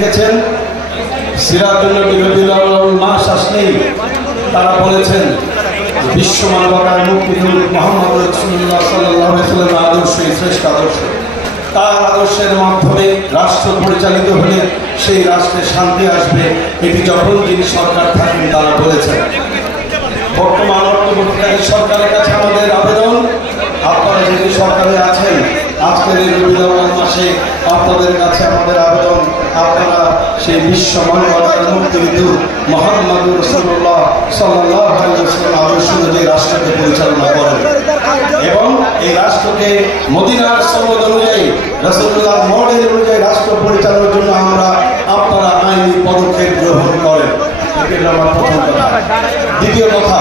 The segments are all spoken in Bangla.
দেখেছেন সিরাতুল নবী রবিউল আউয়াল মাস আসলেই তারা বলেছেন বিশ্ব মানবতার মুক্তিদূত মুহাম্মদ রাসূলুল্লাহ সাল্লাল্লাহু আলাইহি ওয়াসাল্লামের আদর্শই শ্রেষ্ঠ আদর্শ। তার আদর্শের মাধ্যমে রাষ্ট্র পরিচালিত হলে সেই রাষ্ট্রে শান্তি আসবে, এটি যখন যিনি সরকার থাকেন তারা বলেছেন। বর্তমান অন্তর্বর্তীকালীন সরকারের কাছে আমাদের আবেদন, আপনারা যদি সরকারে আছেন, আজকের এই রবিউল আউয়াল মাসে আপনাদের কাছে আমাদের আবেদন, আপনারা সেই বিশ্ব মানবতার মুক্তিদূত মুহাম্মদ রাসূলুল্লাহ সাল্লাল্লাহু আলাইহি ওয়াসাল্লাম আদর্শ অনুযায়ী রাষ্ট্রকে পরিচালনা করেন এবং এই রাষ্ট্রকে মদিনার সনদ অনুযায়ী রাসূলুল্লাহ মডেল অনুযায়ী রাষ্ট্র পরিচালনার জন্য আপনারা আইনি পদক্ষেপ গ্রহণ করেন। এটা আমার প্রথম কথা। দ্বিতীয় কথা,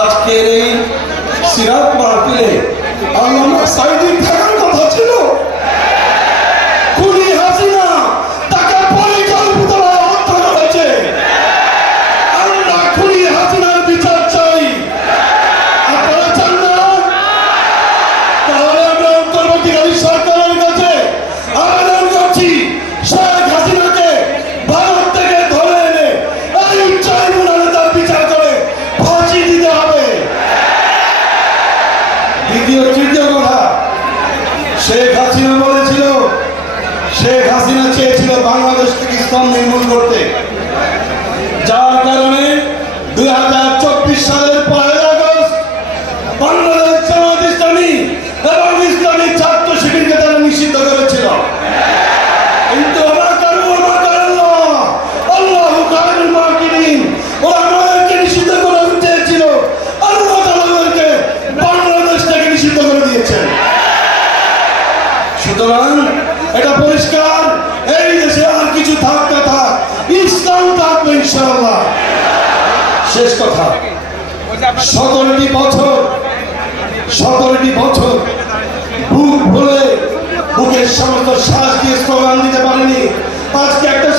আজকের এই সিরাত মাহফিলে আল্লামা সাঈদী থাকার কথা ছিল। খুনি হাসিনা তাকে পরিকল্পিতভাবে হত্যা করেছে। আমরা খুনি হাসিনার বিচার চাই। আপনারা চান না? তাহলে আমরা অন্তর্বর্তীকালীন সরকারের কাছে আবেদন করছি, শেখ হাসিনাকে ভারত থেকে ধরে এনে এই ট্রাইব্যুনালে তার বিচার করে ফাঁসি দিতে হবে। তৃতীয় কথা, শেখ হাসিনা বলেছিল, শেখ হাসিনা চেয়েছিল বাংলাদেশ থেকে ইসলাম নির্মূল করতে, যার কারণে 2024 সালের 1 আগস্ট বাংলাদেশ জামাত ইসলামী এবং ইসলামী ছাত্র শিবিরকে তারা নিষিদ্ধ করেছিল। কিন্তু আল্লাহু কারিমুল মাকিরিন, ওরা আমাদেরকে নিষিদ্ধ করে চেয়েছিল, আল্লাহ তাআলাকে বাংলাদেশ থেকে নিষিদ্ধ করে দিয়েছেন। সুতরাং এটা পরিষ্কার, এই দেশে আর কিছু থাকতে থাক, ইসলাম থাকবে ইনশাআল্লাহ। শেষ কথা, 17টি বছর বুক ভুলে বুকের সমস্ত শ্বাস দিয়ে স্লোগান দিতে পারেনি। আজকে একটা